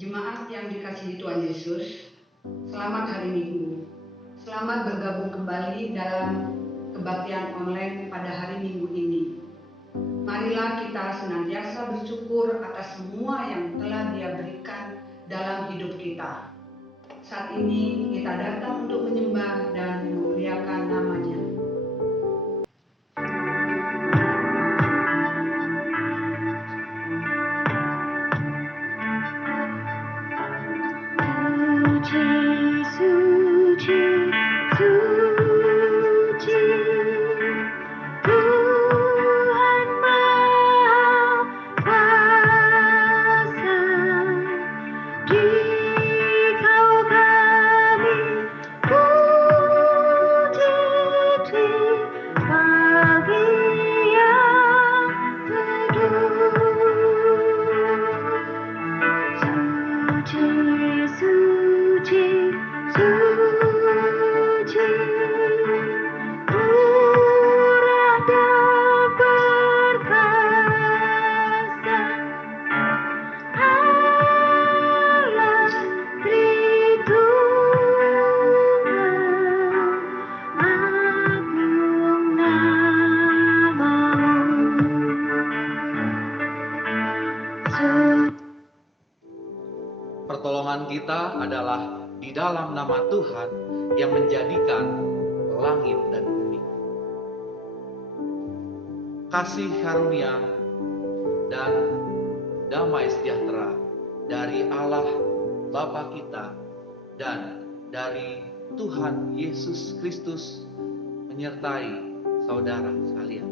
Jemaat yang dikasihi Tuhan Yesus, selamat hari Minggu. Selamat bergabung kembali dalam kebaktian online pada hari Minggu ini. Marilah kita senantiasa bersyukur atas semua yang telah Dia berikan dalam hidup kita. Saat ini kita datang untuk menyembah dan memuliakan nama-Nya. Pertolongan kita adalah di dalam nama Tuhan yang menjadikan langit dan bumi. Kasih karunia dan damai sejahtera dari Allah Bapa kita dan dari Tuhan Yesus Kristus menyertai saudara sekalian.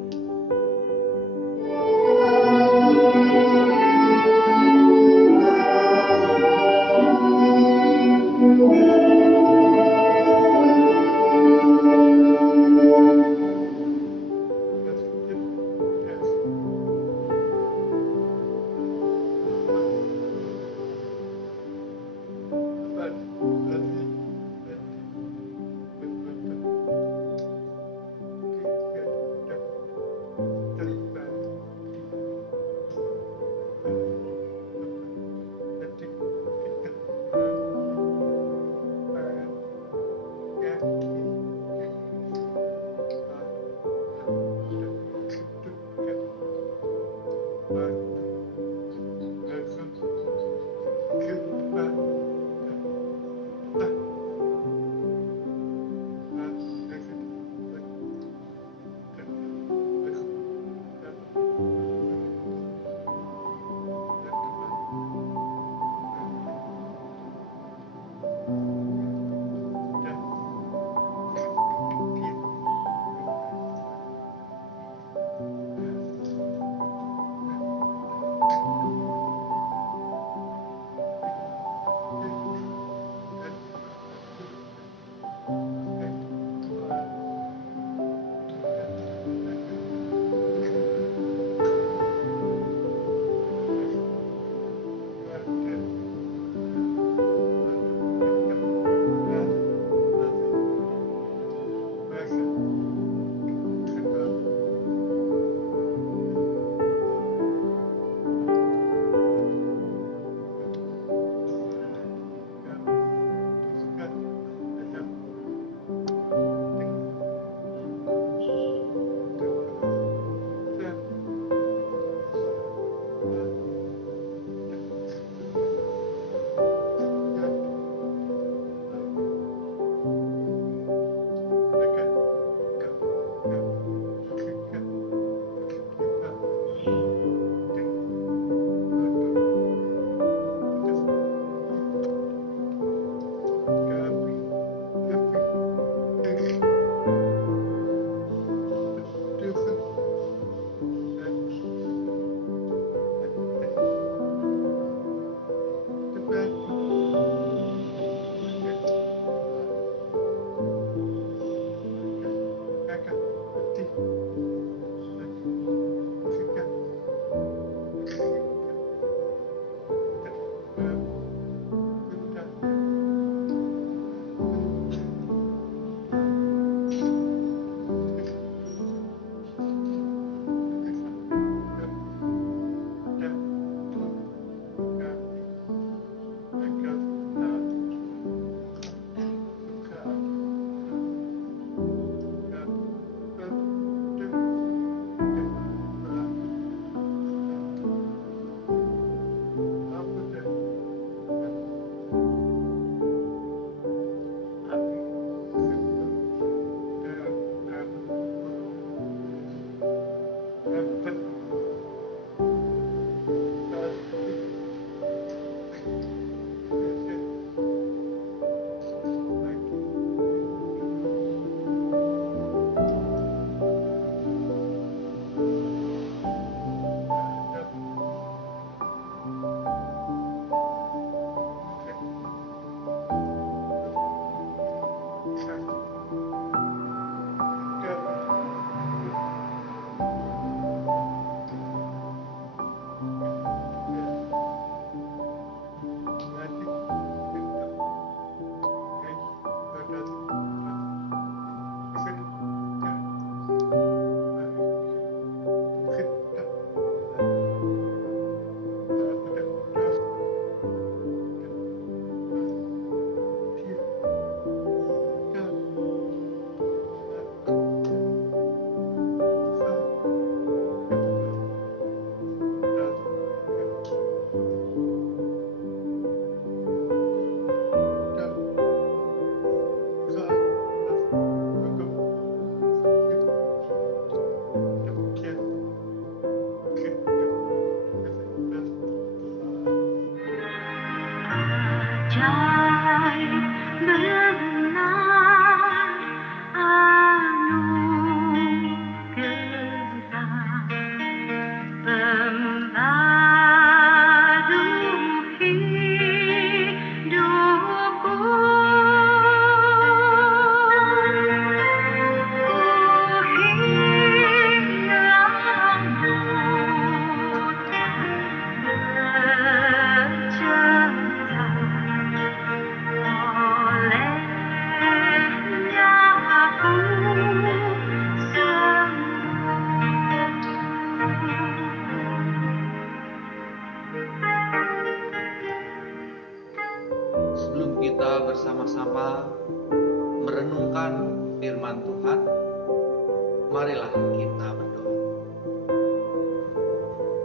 kita berdoa.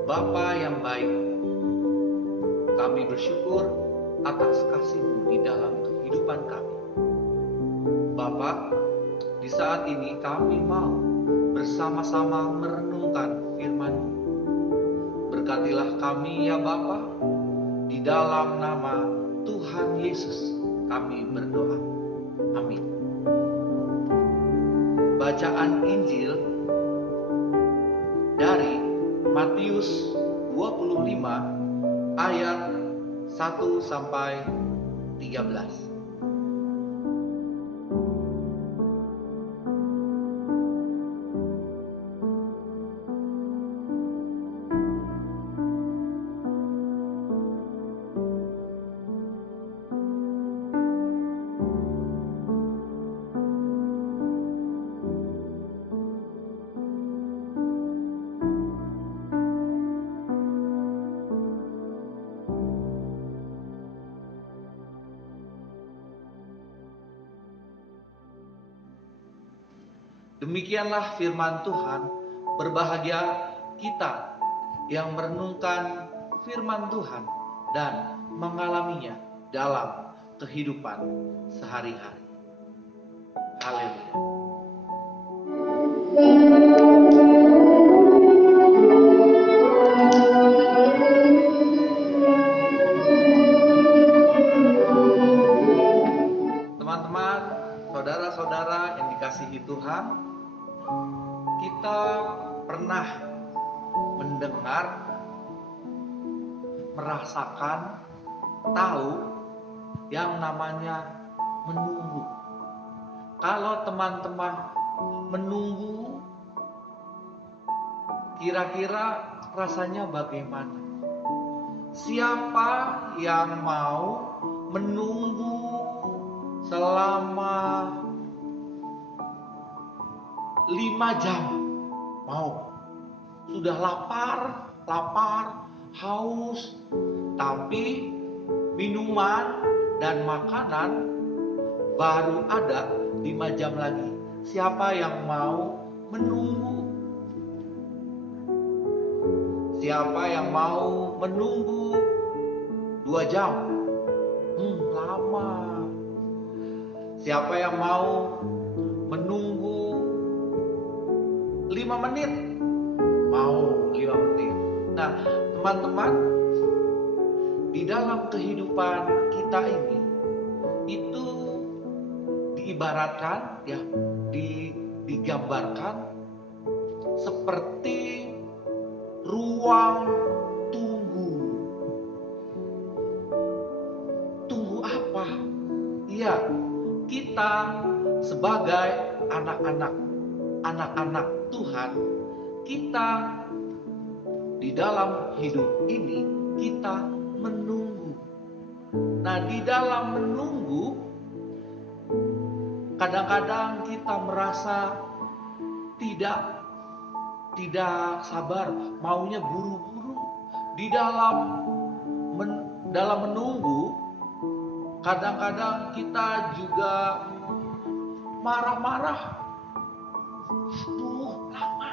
Bapa yang baik, kami bersyukur atas kasih-Mu di dalam kehidupan kami. Bapa, di saat ini kami mau bersama-sama merenungkan firman-Mu. Berkatilah kami ya Bapa, di dalam nama Tuhan Yesus kami berdoa. Amin. Bacaan Injil dari Matius 25 ayat 1 sampai 13. Demikianlah firman Tuhan. Berbahagia kita yang merenungkan firman Tuhan dan mengalaminya dalam kehidupan sehari-hari. Haleluya. Teman-teman, saudara-saudara yang dikasihi Tuhan, kita pernah mendengar, merasakan, tahu yang namanya menunggu. Kalau teman-teman menunggu, kira-kira rasanya bagaimana? Siapa yang mau menunggu selama 5 jam? Mau. Sudah lapar, haus, tapi minuman dan makanan baru ada 5 jam lagi. Siapa yang mau menunggu? Siapa yang mau menunggu 2 jam? Lama. Siapa yang mau menunggu 5 menit? Mau 5 menit. Nah, teman-teman, di dalam kehidupan kita ini, itu diibaratkan, ya, digambarkan seperti ruang tunggu. Tunggu apa? Ya, kita sebagai anak-anak Tuhan, kita di dalam hidup ini kita menunggu. Nah, di dalam menunggu, kadang-kadang kita merasa tidak sabar, maunya buru-buru. Di dalam menunggu, kadang-kadang kita juga marah-marah. Lama.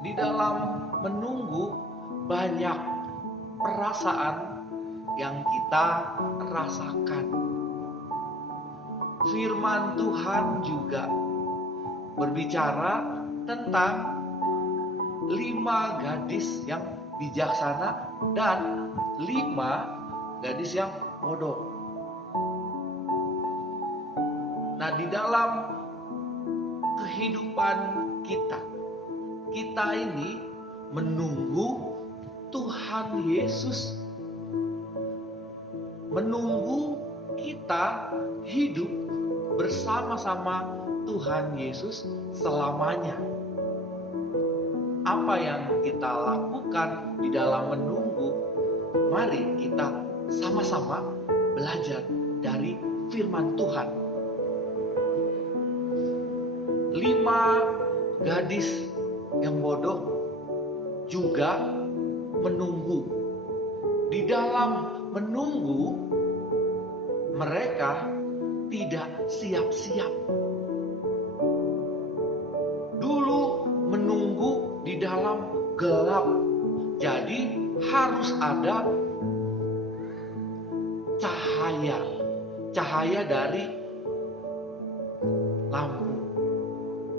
Di dalam menunggu banyak perasaan yang kita rasakan. Firman Tuhan juga berbicara tentang 5 gadis yang bijaksana dan 5 gadis yang bodoh. Nah, di dalam kehidupan kita ini menunggu Tuhan Yesus, menunggu kita hidup bersama-sama Tuhan Yesus selamanya. Apa yang kita lakukan di dalam menunggu? Mari kita sama-sama belajar dari firman Tuhan. 5 gadis yang bodoh juga menunggu. Di dalam menunggu, mereka tidak siap-siap. Dulu dalam gelap. Jadi harus ada cahaya. Cahaya dari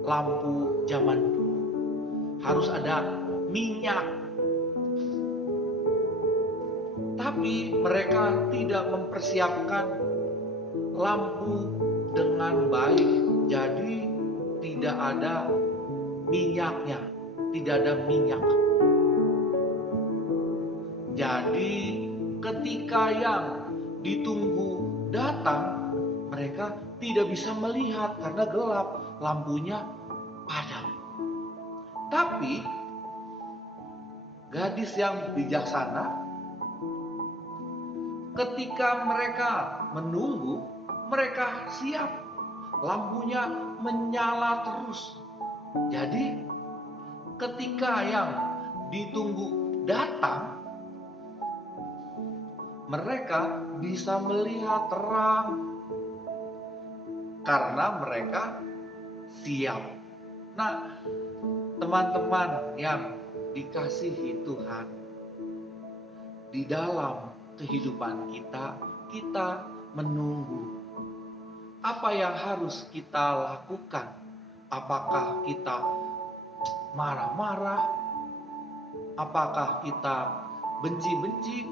lampu zaman dulu. Harus ada minyak. Tapi mereka tidak mempersiapkan lampu dengan baik. Jadi tidak ada minyaknya, tidak ada minyak. Jadi ketika yang ditunggu datang, mereka tidak bisa melihat karena gelap, lampunya padam. Tapi gadis yang bijaksana, ketika mereka menunggu, mereka siap, lampunya menyala terus. Jadi ketika yang ditunggu datang, mereka bisa melihat terang karena mereka siap. Nah, teman-teman yang dikasihi Tuhan, di dalam kehidupan kita menunggu. Apa yang harus kita lakukan? Apakah kita marah-marah? Apakah kita benci-benci?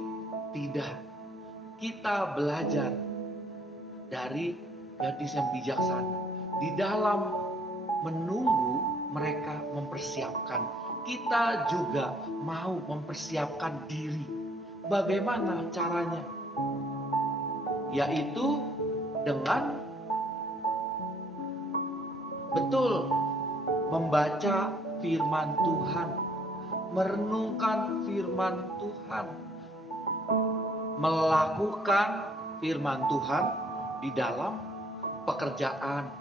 Tidak. Kita belajar dari gadis yang bijaksana. Di dalam menunggu, mereka mempersiapkan. Kita juga mau mempersiapkan diri. Bagaimana caranya? Yaitu dengan betul membaca firman Tuhan, merenungkan firman Tuhan, melakukan firman Tuhan di dalam pekerjaan,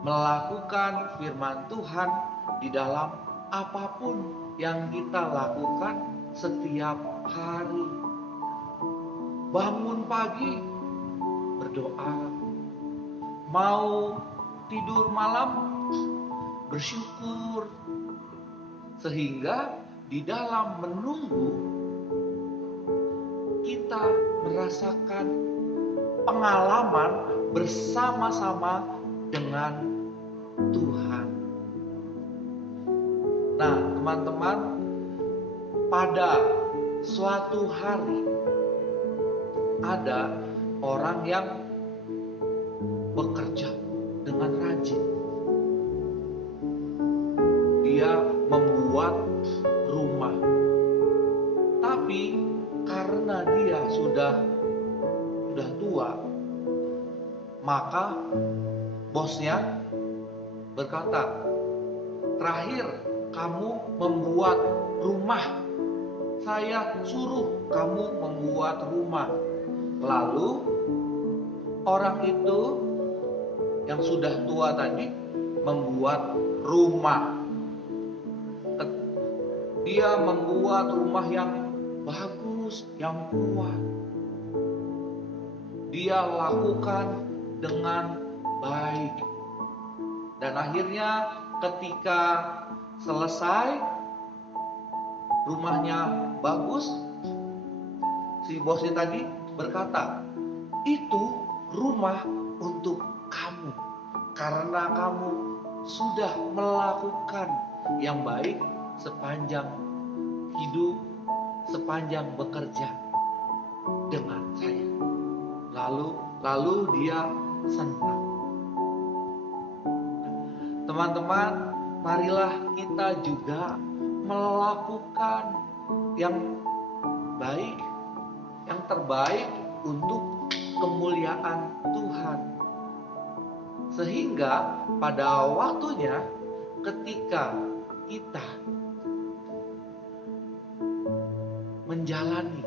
melakukan firman Tuhan di dalam apapun yang kita lakukan setiap hari. Bangun pagi berdoa, mau tidur malam bersyukur, sehingga di dalam menunggu kita merasakan pengalaman bersama-sama dengan Tuhan. Nah, teman-teman, pada suatu hari ada orang yang bekerja dengan rajin. Dia membuat rumah. Tapi karena dia sudah tua, maka bosnya berkata, "Terakhir kamu membuat rumah. Saya suruh kamu membuat rumah." Lalu orang itu yang sudah tua tadi membuat rumah. Dia membuat rumah yang bagus, yang kuat. Dia lakukan dengan baik. Dan akhirnya ketika selesai, rumahnya bagus, si bosnya tadi berkata, "Itu rumah untuk kamu, karena kamu sudah melakukan yang baik sepanjang hidup, sepanjang bekerja dengan saya." Lalu dia senang. Teman-teman, marilah kita juga melakukan yang baik, yang terbaik untuk kemuliaan Tuhan. Sehingga pada waktunya ketika kita menjalani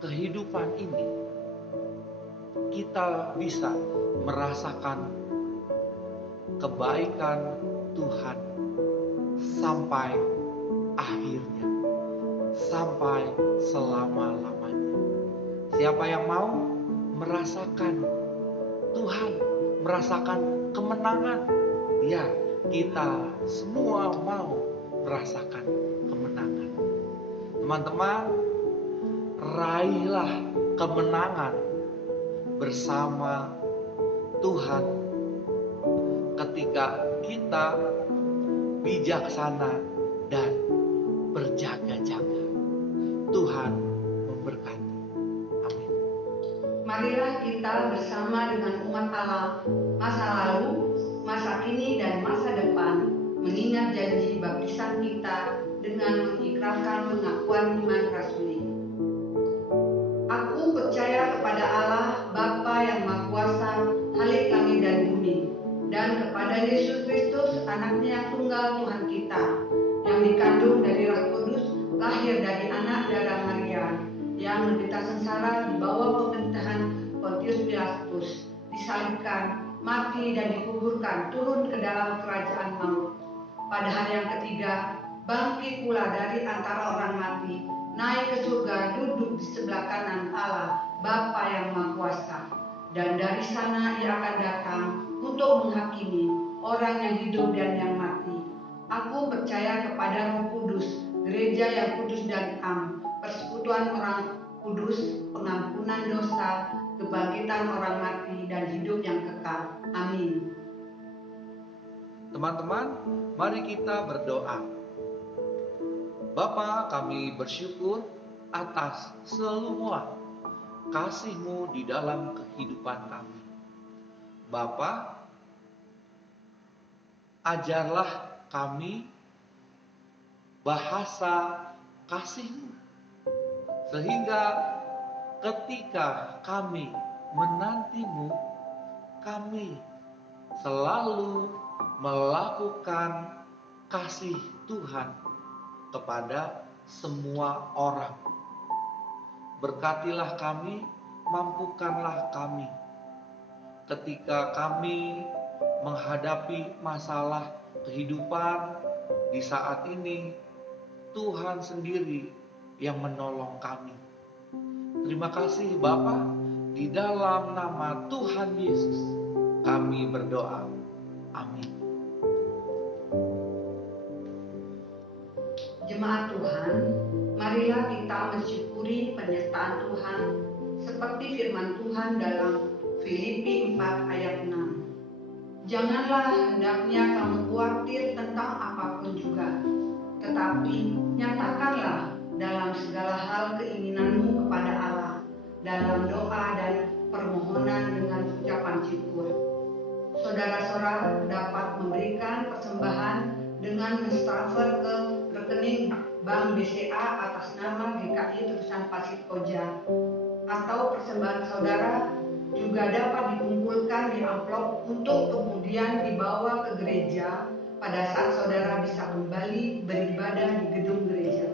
kehidupan ini, kita bisa merasakan kebaikan Tuhan sampai akhirnya, sampai selama-lamanya. Siapa yang mau merasakan Tuhan, merasakan kemenangan? Ya, kita semua mau merasakan Teman-teman, raihlah kemenangan bersama Tuhan ketika kita bijaksana dan berjaga-jaga. Tuhan memberkati. Amin. Marilah kita bersama dengan umat Allah, masa lalu, masa kini, dan masa depan, mengingat janji baptisan kita dengan mengikrarkan pengakuan iman rasuli. Aku percaya kepada Allah, Bapa yang Maha Kuasa, Khalik langit dan bumi, dan kepada Yesus Kristus, Anaknya yang tunggal Tuhan kita, yang dikandung dari Roh Kudus, lahir dari anak darah Maria, yang menderita sengsara di bawah pemerintahan Pontius Pilatus, disalibkan, mati dan dikuburkan, turun ke dalam kerajaan maut. Pada hari yang ketiga, bangkit pula dari antara orang mati, naik ke surga, duduk di sebelah kanan Allah, Bapa yang Maha Kuasa. Dan dari sana Ia akan datang untuk menghakimi orang yang hidup dan yang mati. Aku percaya kepada Roh Kudus, gereja yang kudus dan am, persekutuan orang kudus, pengampunan dosa, kebangkitan orang mati, dan hidup yang kekal. Amin. Teman-teman, mari kita berdoa. Bapa, kami bersyukur atas semua kasih-Mu di dalam kehidupan kami. Bapa, ajarlah kami bahasa kasih-Mu, sehingga ketika kami menanti-Mu, kami selalu melakukan kasih Tuhan kepada semua orang. Berkatilah kami, mampukanlah kami ketika kami menghadapi masalah kehidupan di saat ini. Tuhan sendiri yang menolong kami. Terima kasih Bapa, di dalam nama Tuhan Yesus kami berdoa. Amin. Jemaat Tuhan, marilah kita mensyukuri penyertaan Tuhan seperti firman Tuhan dalam Filipi 4 ayat 6. Janganlah hendaknya kamu khawatir tentang apapun juga, tetapi nyatakanlah dalam segala hal keinginanmu kepada Allah, dalam doa dan permohonan dengan ucapan syukur. Saudara-saudara dapat memberikan persembahan dengan mentransfer ke rekening Bank BCA atas nama GKI Terusan Pasir Koja, atau persembahan saudara juga dapat dikumpulkan di amplop untuk kemudian dibawa ke gereja pada saat saudara bisa kembali beribadah di gedung gereja.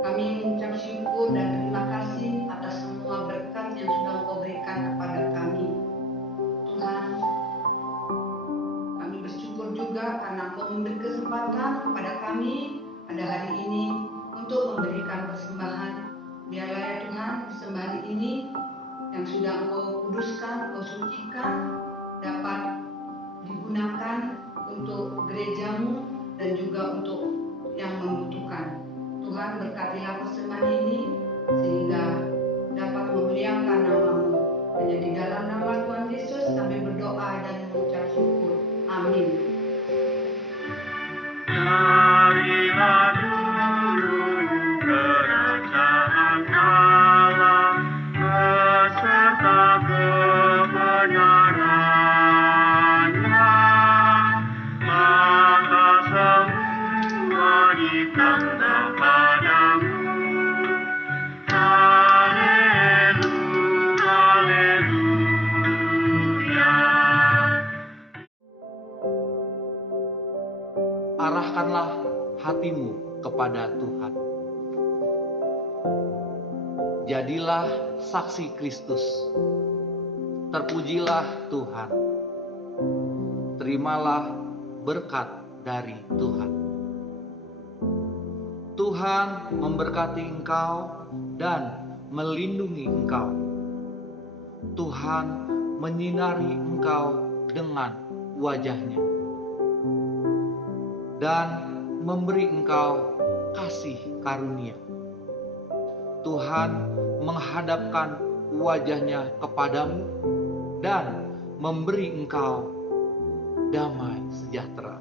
Kami mengucap syukur dan terima kasih atas semua berkat yang sudah Engkau berikan kepada kami. Tuhan, kami bersyukur juga karena Engkau memberi kesempatan kepada kami pada hari ini untuk memberikan persembahan. Biarlah ya Tuhan, persembahan ini yang sudah Engkau kuduskan, Engkau sucikan, dapat digunakan untuk gerejamu dan juga untuk yang membutuhkan. Tuhan, berkatilah persembahan ini sehingga dapat memuliakan nama-Mu. Hanya di dalam nama Tuhan Yesus kami berdoa dan mengucap syukur. Amin. Marilah dulu kerajaan Allah beserta kebenarannya, maka semua ditambah padamu. serahkanlah hatimu kepada Tuhan. Jadilah saksi Kristus. Terpujilah Tuhan. Terimalah berkat dari Tuhan. Tuhan memberkati engkau dan melindungi engkau. Tuhan menyinari engkau dengan wajah-Nya dan memberi engkau kasih karunia. Tuhan menghadapkan wajah-Nya kepadamu dan memberi engkau damai sejahtera.